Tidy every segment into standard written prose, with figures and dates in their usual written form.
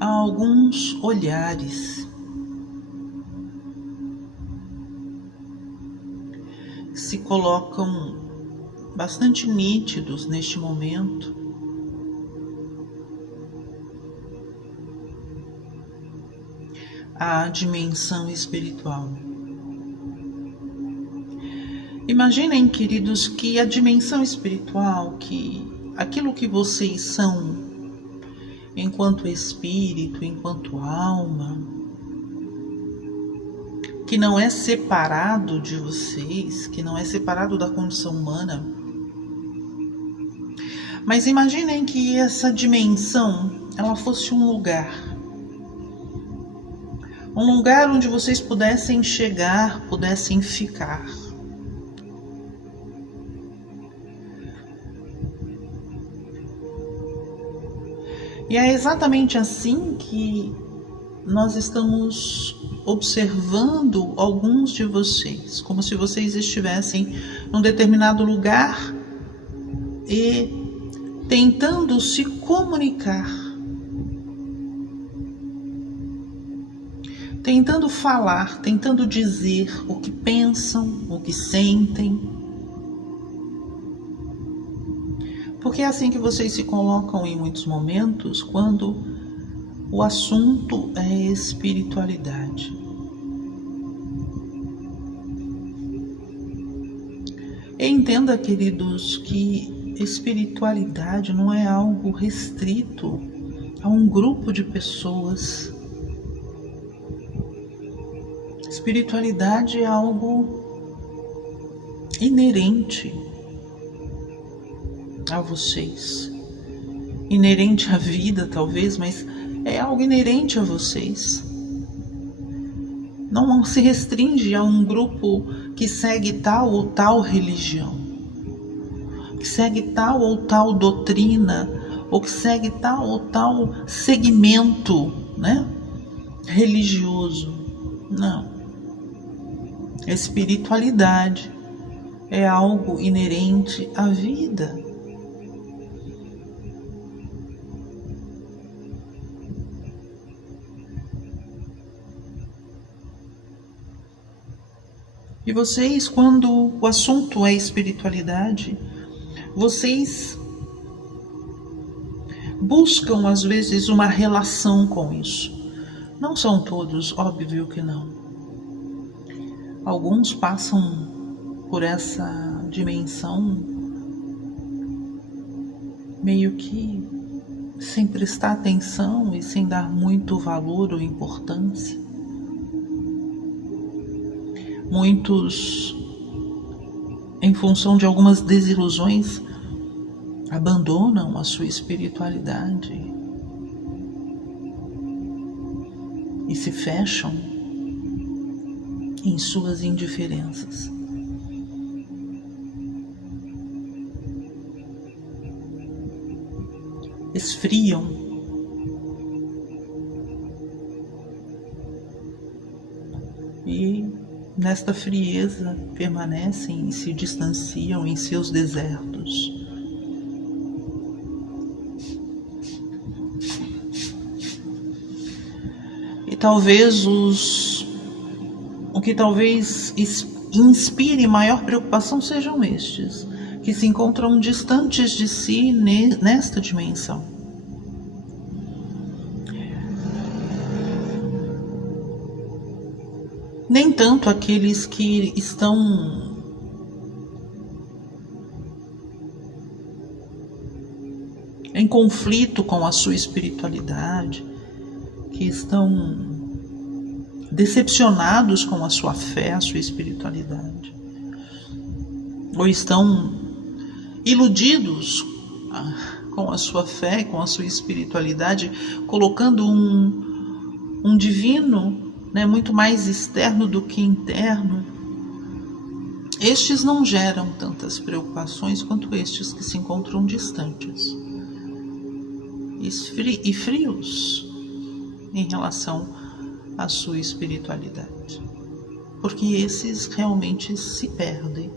há alguns olhares que se colocam bastante nítidos neste momento. A dimensão espiritual. Imaginem, queridos, que a dimensão espiritual, que aquilo que vocês são enquanto espírito, enquanto alma, que não é separado de vocês, que não é separado da condição humana, mas imaginem que essa dimensão, ela fosse um lugar onde vocês pudessem chegar, pudessem ficar. E é exatamente assim que nós estamos observando alguns de vocês, como se vocês estivessem num determinado lugar e tentando se comunicar, tentando falar, tentando dizer o que pensam, o que sentem. Porque é assim que vocês se colocam em muitos momentos, quando o assunto é espiritualidade. E entenda, queridos, que espiritualidade não é algo restrito a um grupo de pessoas. Espiritualidade é algo inerente a vocês, inerente à vida talvez, mas é algo inerente a vocês. Não se restringe a um grupo que segue tal ou tal religião, que segue tal ou tal doutrina, ou que segue tal ou tal segmento, religioso. Não. Espiritualidade é algo inerente à vida. E vocês, quando o assunto é espiritualidade, vocês buscam às vezes uma relação com isso. Não são todos, óbvio que não. Alguns passam por essa dimensão meio que sem prestar atenção e sem dar muito valor ou importância. Muitos, em função de algumas desilusões, abandonam a sua espiritualidade e se fecham em suas indiferenças. Esfriam. E nesta frieza permanecem e se distanciam em seus desertos. E talvez o que talvez inspire maior preocupação sejam estes, que se encontram distantes de si nesta dimensão. Nem tanto aqueles que estão em conflito com a sua espiritualidade, que estão decepcionados com a sua fé, a sua espiritualidade, ou estão iludidos com a sua fé, com a sua espiritualidade, colocando um divino, muito mais externo do que interno. Estes não geram tantas preocupações quanto estes que se encontram distantes e frios em relação à sua espiritualidade, porque esses realmente se perdem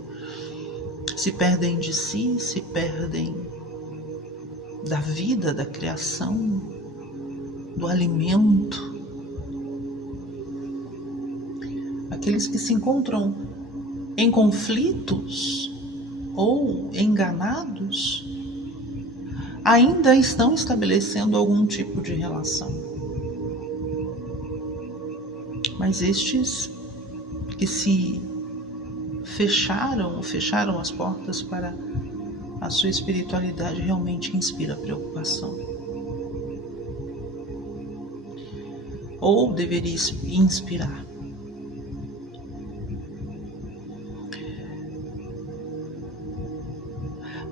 de si, se perdem da vida, da criação, do alimento. Aqueles que se encontram em conflitos ou enganados ainda estão estabelecendo algum tipo de relação. Mas estes que se fecharam as portas para a sua espiritualidade realmente inspira preocupação. Ou deveria inspirar.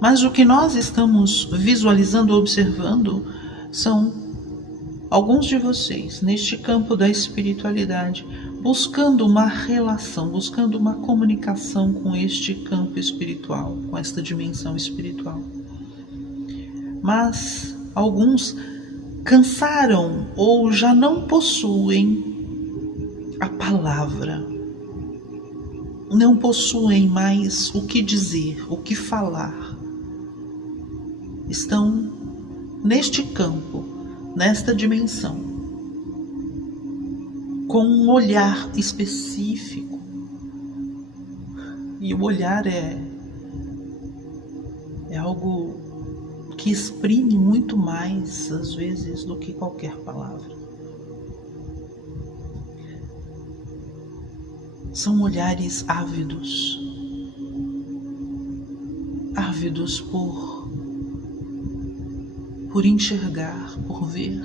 Mas o que nós estamos visualizando, observando, são alguns de vocês neste campo da espiritualidade, buscando uma relação, buscando uma comunicação com este campo espiritual, com esta dimensão espiritual. Mas alguns cansaram ou já não possuem a palavra, não possuem mais o que dizer, o que falar. Estão neste campo, nesta dimensão, com um olhar específico. E o olhar é algo que exprime muito mais, às vezes, do que qualquer palavra. São olhares ávidos, ávidos por enxergar, por ver,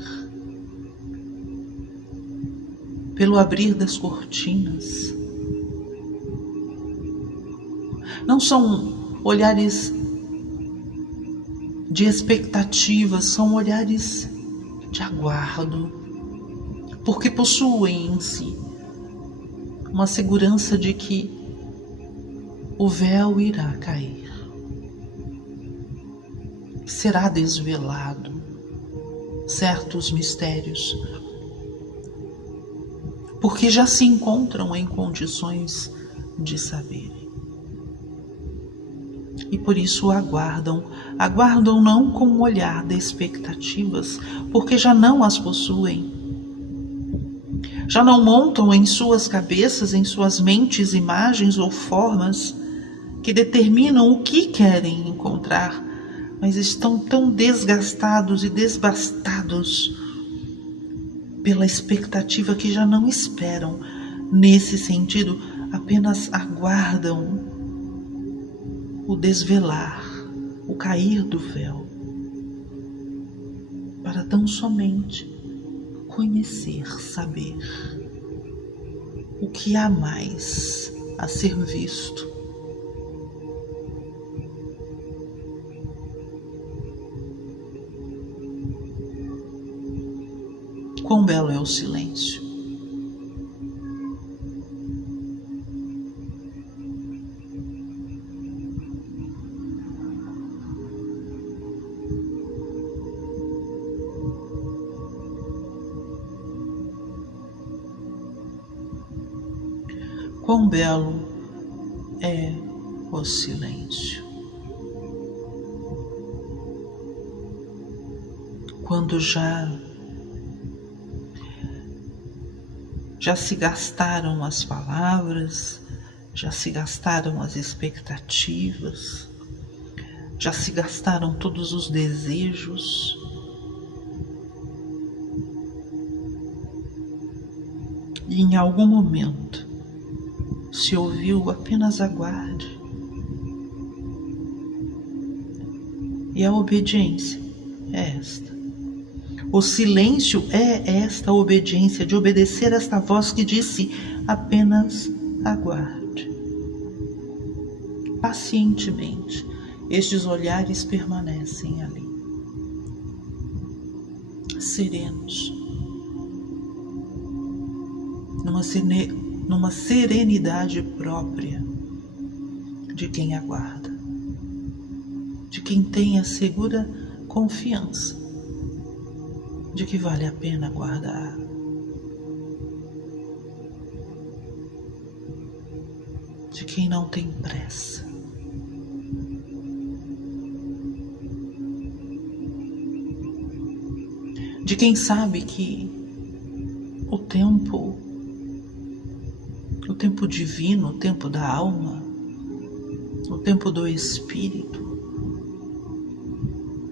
pelo abrir das cortinas. Não são olhares de expectativa, são olhares de aguardo, porque possuem em si uma segurança de que o véu irá cair. Será desvelado certos mistérios, porque já se encontram em condições de saberem. E por isso aguardam não com um olhar de expectativas, porque já não as possuem. Já não montam em suas cabeças, em suas mentes, imagens ou formas que determinam o que querem encontrar, mas estão tão desgastados e desbastados pela expectativa que já não esperam. Nesse sentido, apenas aguardam o desvelar, o cair do véu, para tão somente conhecer, saber o que há mais a ser visto. Quão belo é o silêncio. Quão belo é o silêncio. Quando já se gastaram as palavras, já se gastaram as expectativas, já se gastaram todos os desejos. E em algum momento se ouviu apenas aguarde. E a obediência é esta. O silêncio é esta obediência, de obedecer esta voz que disse apenas aguarde. Pacientemente, estes olhares permanecem ali, serenos, numa serenidade própria de quem aguarda, de quem tem a segura confiança de que vale a pena aguardar. De quem não tem pressa. de quem sabe que o tempo divino, o tempo da alma, o tempo do espírito,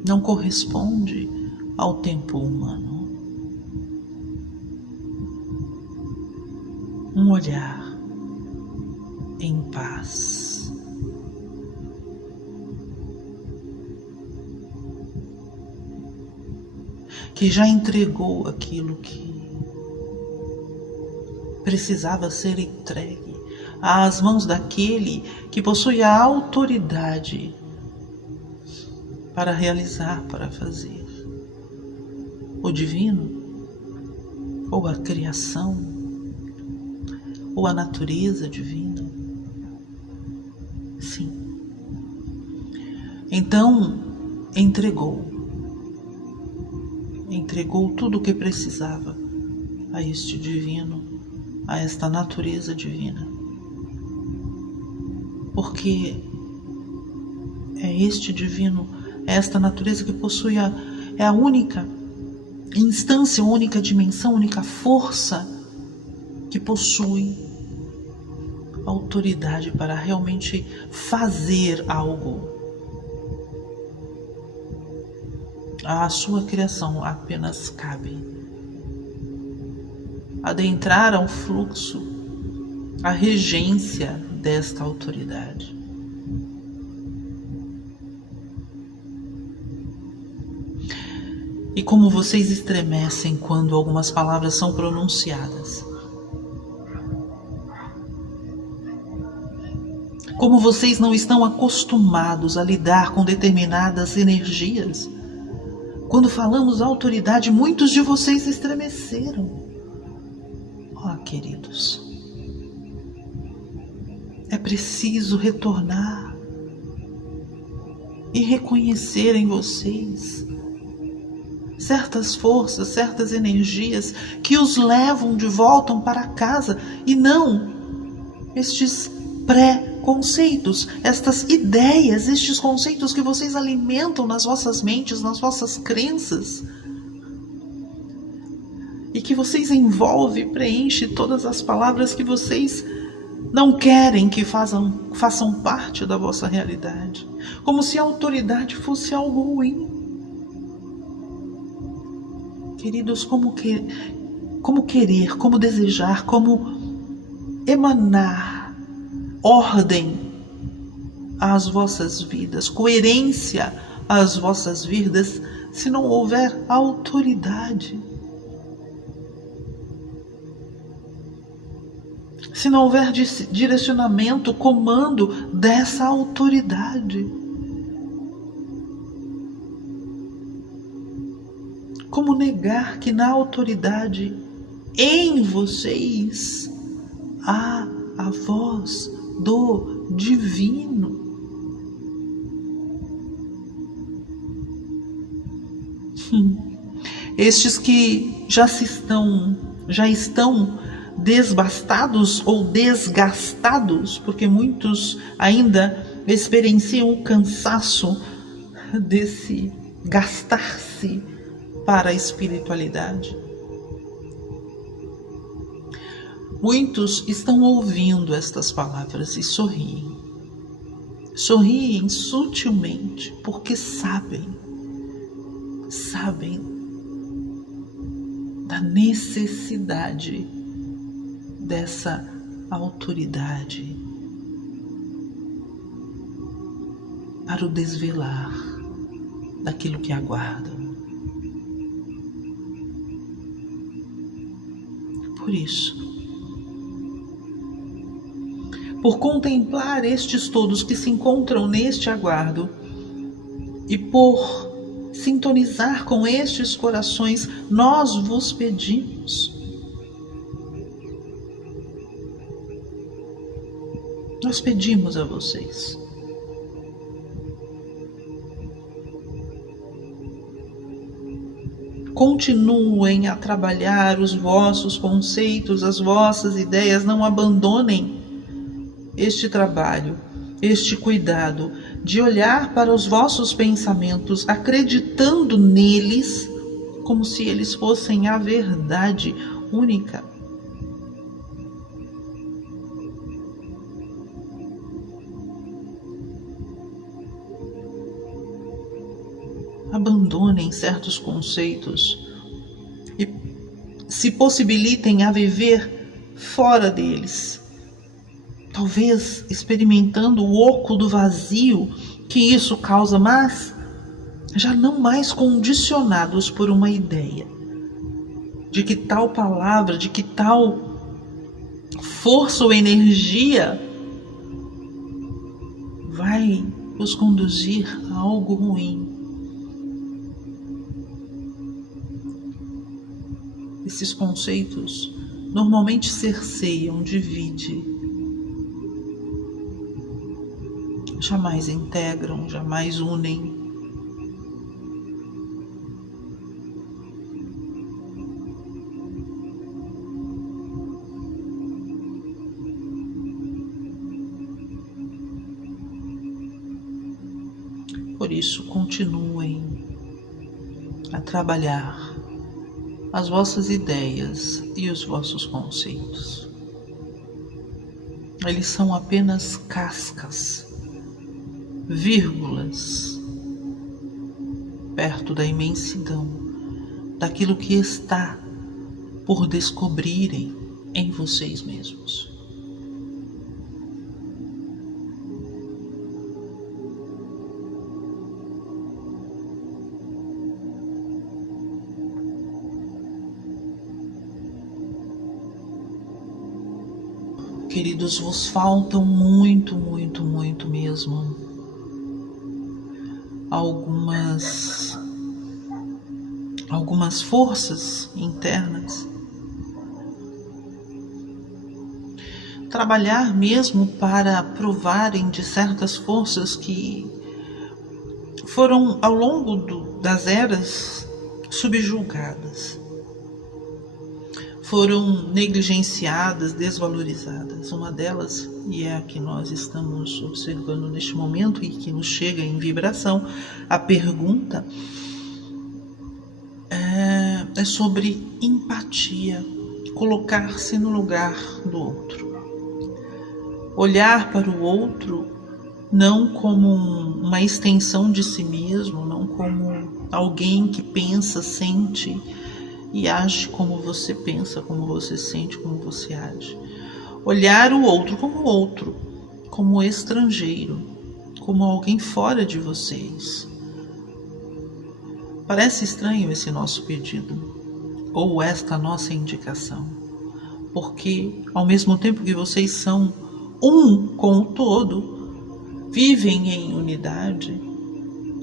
não corresponde ao tempo humano. Um olhar em paz. Que já entregou aquilo que precisava ser entregue às mãos daquele que possui a autoridade para realizar, para fazer. O divino, ou a criação, ou a natureza divina. Sim. Então, entregou tudo o que precisava a este divino, a esta natureza divina. Porque é este divino, é esta natureza que possui é a única instância, única dimensão, única força que possui autoridade para realmente fazer algo. A sua criação apenas cabe adentrar ao fluxo, a regência desta autoridade. E como vocês estremecem quando algumas palavras são pronunciadas. Como vocês não estão acostumados a lidar com determinadas energias. Quando falamos autoridade, muitos de vocês estremeceram. Oh, queridos, é preciso retornar e reconhecer em vocês certas forças, certas energias que os levam de volta para casa e não estes pré-conceitos, estas ideias, estes conceitos que vocês alimentam nas vossas mentes, nas vossas crenças e que vocês envolvem, preenchem todas as palavras que vocês não querem que façam parte da vossa realidade, como se a autoridade fosse algo ruim. Queridos, como querer, como desejar, como emanar ordem às vossas vidas, coerência às vossas vidas, se não houver autoridade? Se não houver direcionamento, comando dessa autoridade? Como negar que na autoridade em vocês há a voz do divino? Estes que já estão desbastados ou desgastados, porque muitos ainda experienciam o cansaço desse gastar-se para a espiritualidade. Muitos estão ouvindo estas palavras e sorriem. Sorriem sutilmente, porque sabem da necessidade dessa autoridade para o desvelar daquilo que aguardam. Por isso, por contemplar estes todos que se encontram neste aguardo e por sintonizar com estes corações, nós vos pedimos. Nós pedimos a vocês. Continuem a trabalhar os vossos conceitos, as vossas ideias, não abandonem este trabalho, este cuidado de olhar para os vossos pensamentos, acreditando neles como se eles fossem a verdade única. Abandonem certos conceitos e se possibilitem a viver fora deles, talvez experimentando o oco do vazio que isso causa, mas já não mais condicionados por uma ideia de que tal palavra, de que tal força ou energia vai os conduzir a algo ruim. Esses conceitos normalmente cerceiam, dividem, jamais integram, jamais unem. Por isso, continuem a trabalhar as vossas ideias e os vossos conceitos. Eles são apenas cascas, vírgulas, perto da imensidão, daquilo que está por descobrirem em vocês mesmos. Queridos, vos faltam muito mesmo algumas forças internas. Trabalhar mesmo para provarem de certas forças que foram ao longo das eras subjugadas. Foram negligenciadas, desvalorizadas. Uma delas, e é a que nós estamos observando neste momento e que nos chega em vibração, a pergunta é sobre empatia, colocar-se no lugar do outro. Olhar para o outro não como uma extensão de si mesmo, não como alguém que pensa, sente e age como você pensa, como você sente, como você age. Olhar o outro, como estrangeiro, como alguém fora de vocês. Parece estranho esse nosso pedido, ou esta nossa indicação, porque ao mesmo tempo que vocês são um com o todo, vivem em unidade,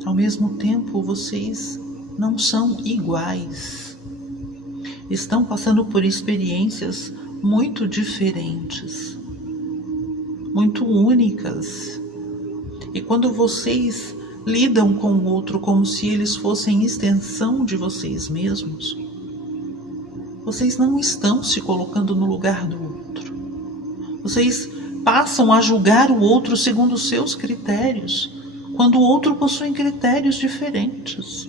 ao mesmo tempo vocês não são iguais. Estão passando por experiências muito diferentes, muito únicas. E quando vocês lidam com o outro como se eles fossem extensão de vocês mesmos, vocês não estão se colocando no lugar do outro. Vocês passam a julgar o outro segundo os seus critérios, quando o outro possui critérios diferentes.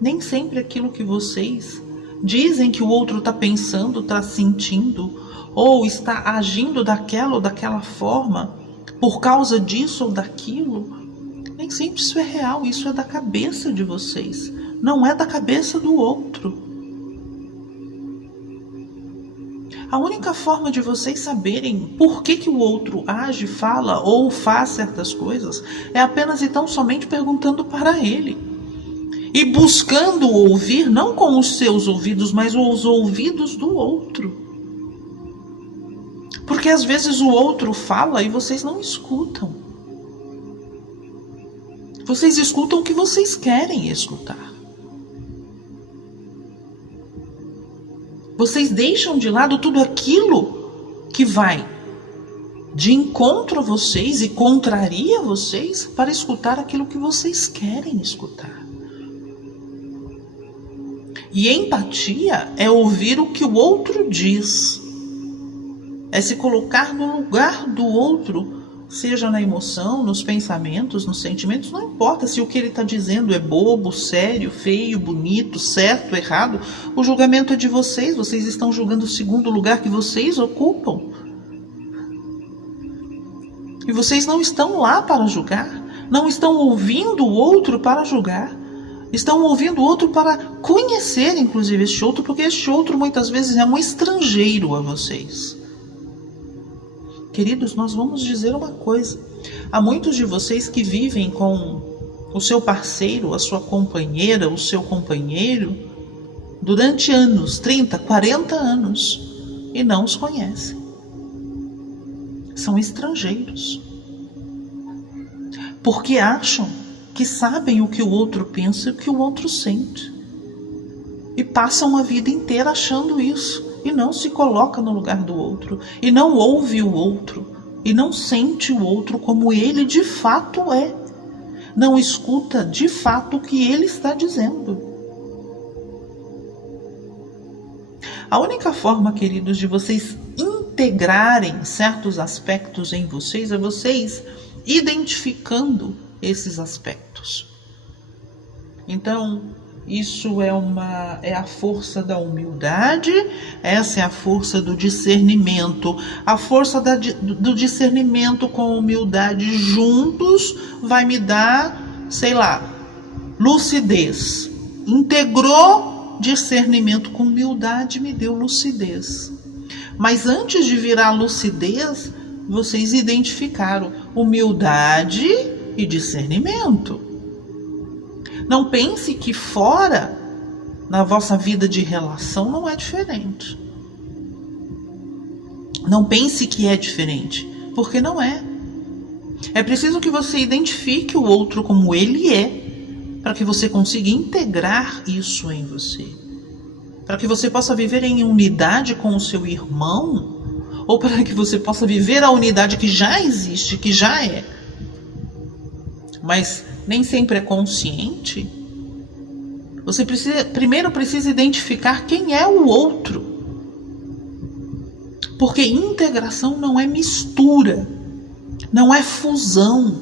Nem sempre aquilo que vocês dizem que o outro está pensando, está sentindo, ou está agindo daquela ou daquela forma, por causa disso ou daquilo, nem sempre isso é real, isso é da cabeça de vocês, não é da cabeça do outro. A única forma de vocês saberem por que o outro age, fala ou faz certas coisas é apenas e tão somente perguntando para ele. E buscando ouvir, não com os seus ouvidos, mas os ouvidos do outro. Porque às vezes o outro fala e vocês não escutam. Vocês escutam o que vocês querem escutar. Vocês deixam de lado tudo aquilo que vai de encontro a vocês e contraria vocês para escutar aquilo que vocês querem escutar. E empatia é ouvir o que o outro diz. É se colocar no lugar do outro seja na emoção, nos pensamentos, nos sentimentos, não importa se o que ele está dizendo é bobo, sério, feio, bonito, certo, errado, o julgamento é de vocês, vocês estão julgando o segundo lugar que vocês ocupam. E vocês não estão lá para julgar, não estão ouvindo o outro para julgar, estão ouvindo o outro para conhecer, inclusive, este outro, porque este outro muitas vezes é um estrangeiro a vocês. Queridos, nós vamos dizer uma coisa. Há muitos de vocês que vivem com o seu parceiro, a sua companheira, o seu companheiro, durante anos, 30, 40 anos, e não os conhecem. São estrangeiros. Porque acham que sabem o que o outro pensa e o que o outro sente. E passam a vida inteira achando isso. E não se coloca no lugar do outro, e não ouve o outro, e não sente o outro como ele de fato é, não escuta de fato o que ele está dizendo. A única forma, queridos, de vocês integrarem certos aspectos em vocês é vocês identificando esses aspectos. Então, isso é a força da humildade, essa é a força do discernimento. A força do discernimento com humildade juntos vai me dar, lucidez. Integrou discernimento com humildade, me deu lucidez. Mas antes de virar lucidez, vocês identificaram humildade e discernimento. Não pense que fora, na vossa vida de relação, não é diferente. Não pense que é diferente, porque não é. É preciso que você identifique o outro como ele é, para que você consiga integrar isso em você. Para que você possa viver em unidade com o seu irmão, ou para que você possa viver a unidade que já existe, que já é. Mas nem sempre é consciente. Você primeiro precisa identificar quem é o outro. Porque integração não é mistura, não é fusão.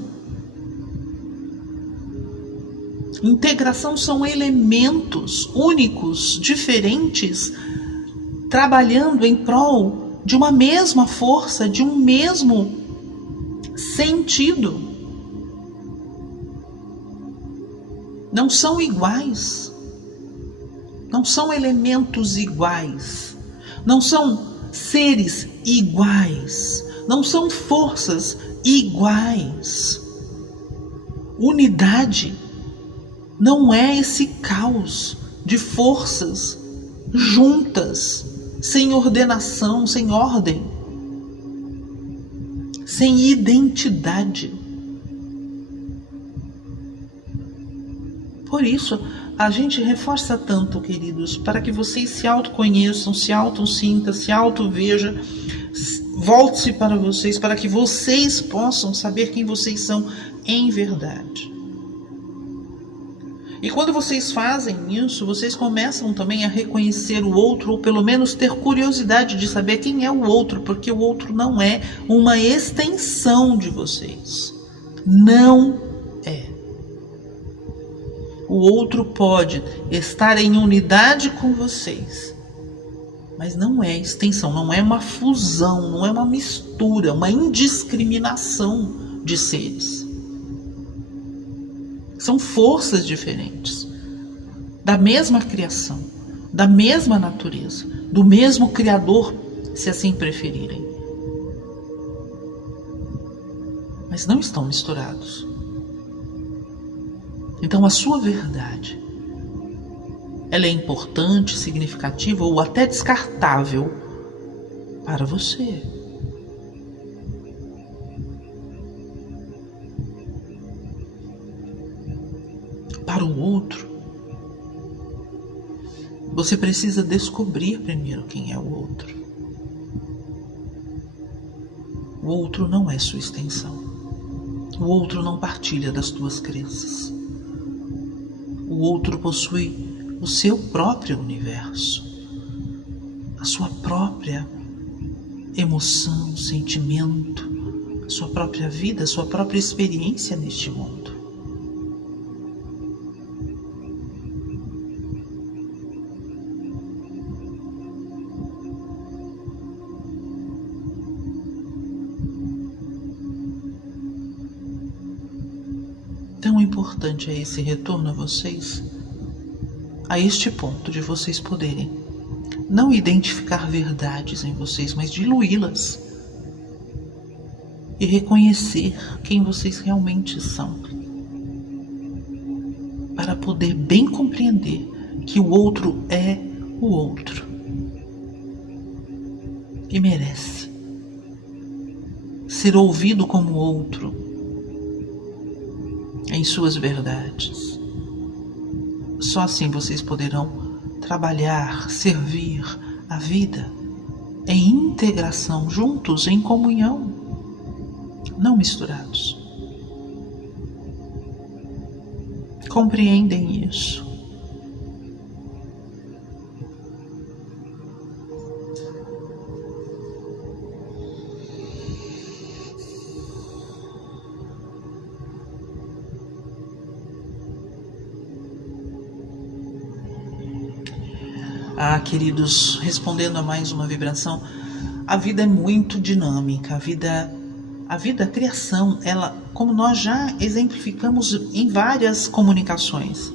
Integração são elementos únicos, diferentes, trabalhando em prol de uma mesma força, de um mesmo sentido. Não são iguais, não são elementos iguais, não são seres iguais, não são forças iguais. Unidade não é esse caos de forças juntas, sem ordenação, sem ordem, sem identidade. Por isso, a gente reforça tanto, queridos, para que vocês se autoconheçam, se autossintam, se autovejam, volte-se para vocês, para que vocês possam saber quem vocês são em verdade. E quando vocês fazem isso, vocês começam também a reconhecer o outro, ou pelo menos ter curiosidade de saber quem é o outro, porque o outro não é uma extensão de vocês. Não é. O outro pode estar em unidade com vocês, mas não é extensão, não é uma fusão, não é uma mistura, uma indiscriminação de seres. São forças diferentes, da mesma criação, da mesma natureza, do mesmo Criador, se assim preferirem. Mas não estão misturados. Então a sua verdade, ela é importante, significativa ou até descartável para você. Para o outro, você precisa descobrir primeiro quem é o outro. O outro não é sua extensão. O outro não partilha das tuas crenças. O outro possui o seu próprio universo, a sua própria emoção, sentimento, sua própria vida, sua própria experiência neste mundo. Tão importante é esse retorno a vocês, a este ponto de vocês poderem não identificar verdades em vocês, mas diluí-las e reconhecer quem vocês realmente são, para poder bem compreender que o outro é o outro e merece ser ouvido como outro em suas verdades. Só assim vocês poderão trabalhar, servir a vida em integração, juntos, em comunhão, não misturados. Compreendem isso. Queridos, respondendo a mais uma vibração, a vida é muito dinâmica, a vida, a criação, ela, como nós já exemplificamos em várias comunicações,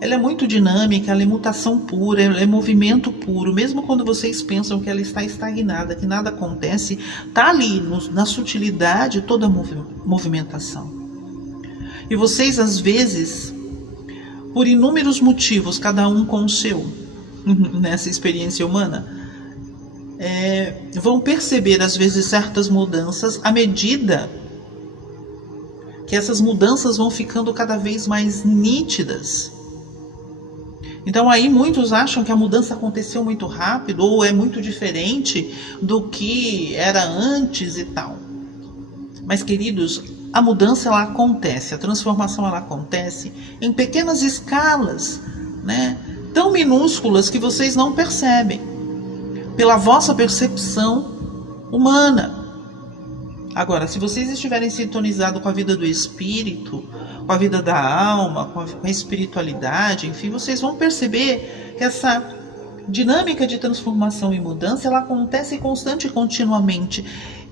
ela é muito dinâmica, ela é mutação pura, ela é movimento puro. Mesmo quando vocês pensam que ela está estagnada, que nada acontece, está ali na sutilidade toda a movimentação. E vocês, às vezes, por inúmeros motivos, cada um com o seu, nessa experiência humana, vão perceber às vezes certas mudanças à medida que essas mudanças vão ficando cada vez mais nítidas. Então aí muitos acham que a mudança aconteceu muito rápido ou é muito diferente do que era antes e tal. Mas, queridos, a mudança ela acontece, a transformação ela acontece em pequenas escalas, né? Tão minúsculas que vocês não percebem, pela vossa percepção humana. Agora, se vocês estiverem sintonizados com a vida do espírito, com a vida da alma, com a espiritualidade, enfim, vocês vão perceber que essa dinâmica de transformação e mudança, ela acontece constante e continuamente.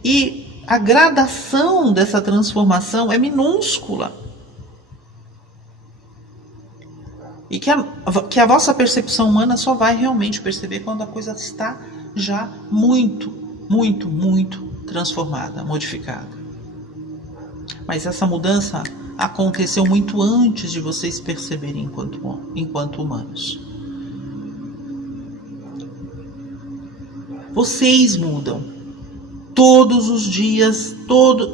E a gradação dessa transformação é minúscula. E que a vossa percepção humana só vai realmente perceber quando a coisa está já muito, muito, muito transformada, modificada. Mas essa mudança aconteceu muito antes de vocês perceberem enquanto humanos. Vocês mudam todos os dias,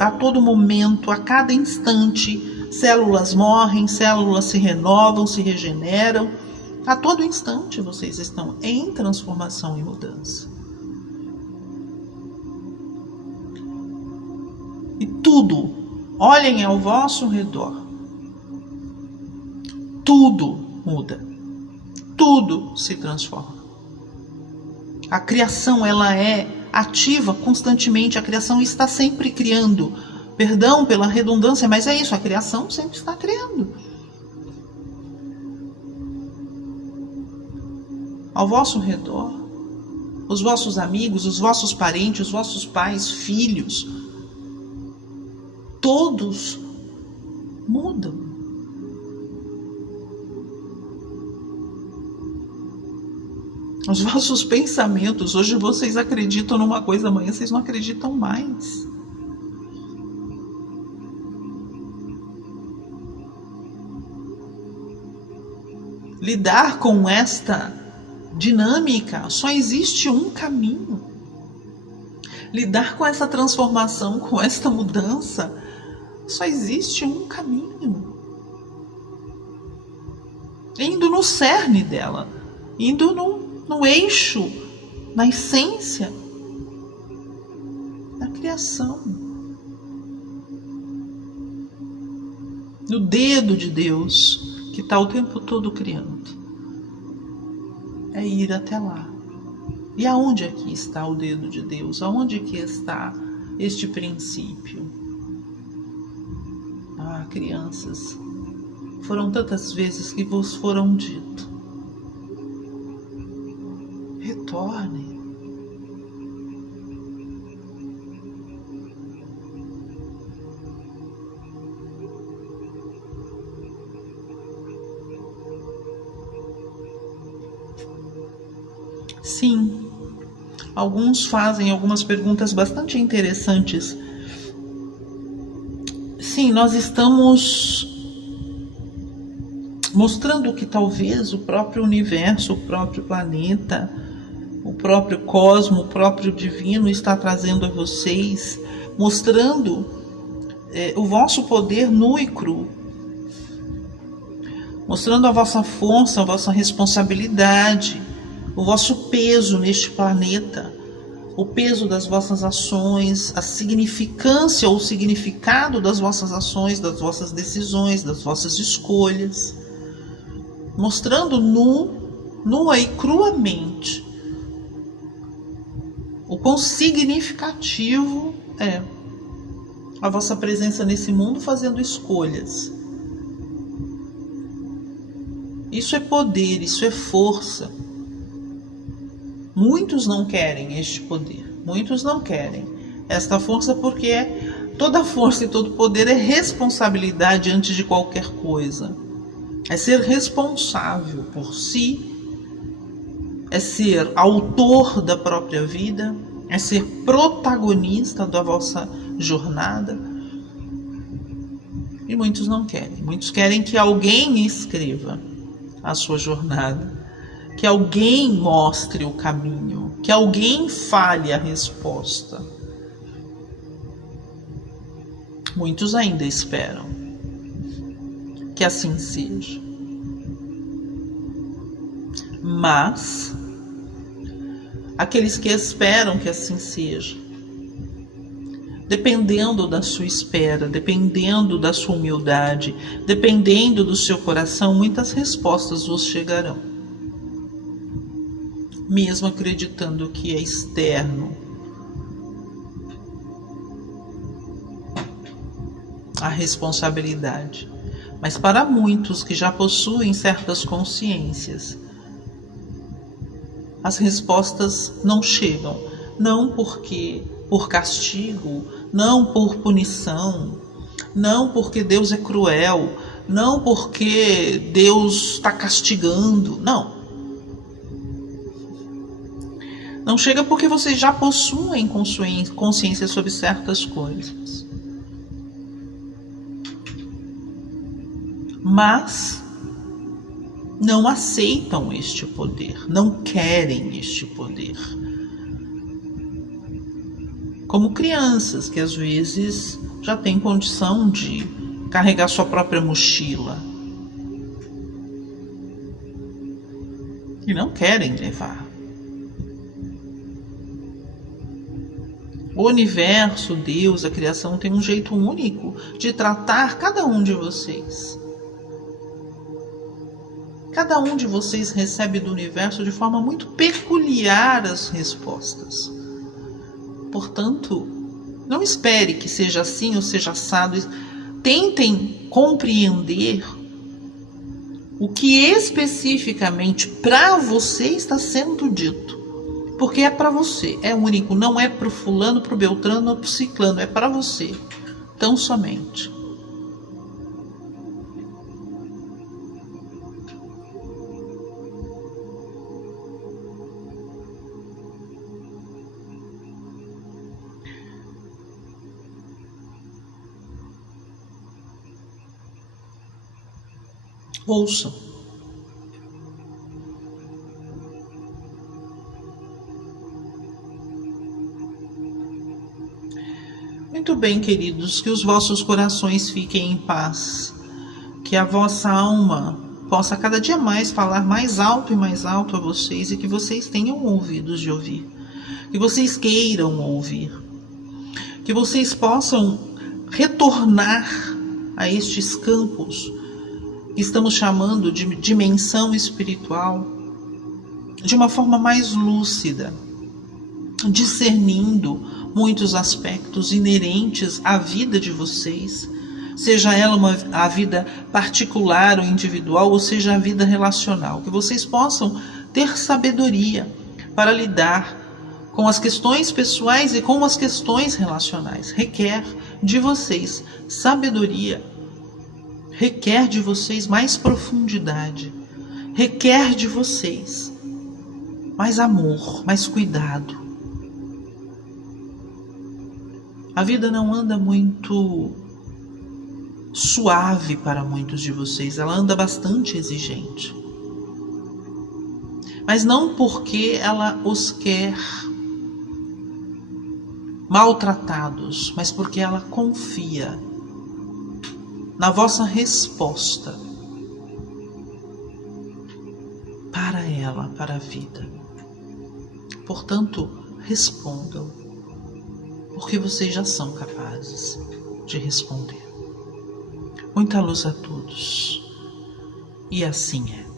a todo momento, a cada instante. Células morrem, células se renovam, se regeneram. A todo instante vocês estão em transformação e mudança. E tudo, olhem ao vosso redor. Tudo muda. Tudo se transforma. A criação, ela é ativa constantemente. A criação está sempre criando. Perdão pela redundância, mas é isso, a criação sempre está criando. Ao vosso redor, os vossos amigos, os vossos parentes, os vossos pais, filhos, todos mudam. Os vossos pensamentos, hoje vocês acreditam numa coisa, amanhã vocês não acreditam mais. Lidar com esta dinâmica, só existe um caminho. Lidar com essa transformação, com esta mudança, só existe um caminho. Indo no cerne dela, indo no eixo, na essência da criação. No dedo de Deus, que está o tempo todo criando. É ir até lá. E aonde aqui está o dedo de Deus? Aonde que está este princípio? crianças. Foram tantas vezes que vos foram dito: retornem. Sim, alguns fazem algumas perguntas bastante interessantes. Sim, nós estamos mostrando que talvez o próprio universo, o próprio planeta, o próprio cosmo, o próprio divino está trazendo a vocês, mostrando o vosso poder nu e cru, mostrando a vossa força, a vossa responsabilidade, o vosso peso neste planeta, o peso das vossas ações, a significância ou o significado das vossas ações, das vossas decisões, das vossas escolhas, mostrando nua e cruamente o quão significativo é a vossa presença nesse mundo fazendo escolhas. Isso é poder, isso é força. Muitos não querem este poder, muitos não querem esta força, porque toda força e todo poder é responsabilidade antes de qualquer coisa. É ser responsável por si, é ser autor da própria vida, é ser protagonista da vossa jornada. E muitos não querem, muitos querem que alguém escreva a sua jornada, que alguém mostre o caminho, que alguém fale a resposta. Muitos ainda esperam que assim seja. Mas aqueles que esperam que assim seja, dependendo da sua espera, dependendo da sua humildade, dependendo do seu coração, muitas respostas vos chegarão. Mesmo acreditando que é externo a responsabilidade. Mas para muitos que já possuem certas consciências, as respostas não chegam, não porque por castigo, não por punição, não porque Deus é cruel, não porque Deus está castigando, não. Não chega porque vocês já possuem consciência sobre certas coisas. Mas não aceitam este poder, não querem este poder. Como crianças que às vezes já têm condição de carregar sua própria mochila e não querem levar. O universo, Deus, a criação tem um jeito único de tratar cada um de vocês. Cada um de vocês recebe do universo de forma muito peculiar as respostas. Portanto, não espere que seja assim ou seja assado. Tentem compreender o que especificamente para você está sendo dito. Porque é para você, é único, não é para o fulano, para o beltrano ou para o ciclano, é para você, tão somente. Ouçam. Muito bem, queridos, que os vossos corações fiquem em paz, que a vossa alma possa cada dia mais falar mais alto e mais alto a vocês e que vocês tenham ouvidos de ouvir, que vocês queiram ouvir, que vocês possam retornar a estes campos que estamos chamando de dimensão espiritual de uma forma mais lúcida, discernindo muitos aspectos inerentes à vida de vocês, seja ela a vida particular ou individual, ou seja a vida relacional, que vocês possam ter sabedoria para lidar com as questões pessoais e com as questões relacionais. Requer de vocês sabedoria, requer de vocês mais profundidade, requer de vocês mais amor, mais cuidado. A vida não anda muito suave para muitos de vocês, ela anda bastante exigente. Mas não porque ela os quer maltratados, mas porque ela confia na vossa resposta para ela, para a vida. Portanto, respondam, porque vocês já são capazes de responder. Muita luz a todos, e assim é.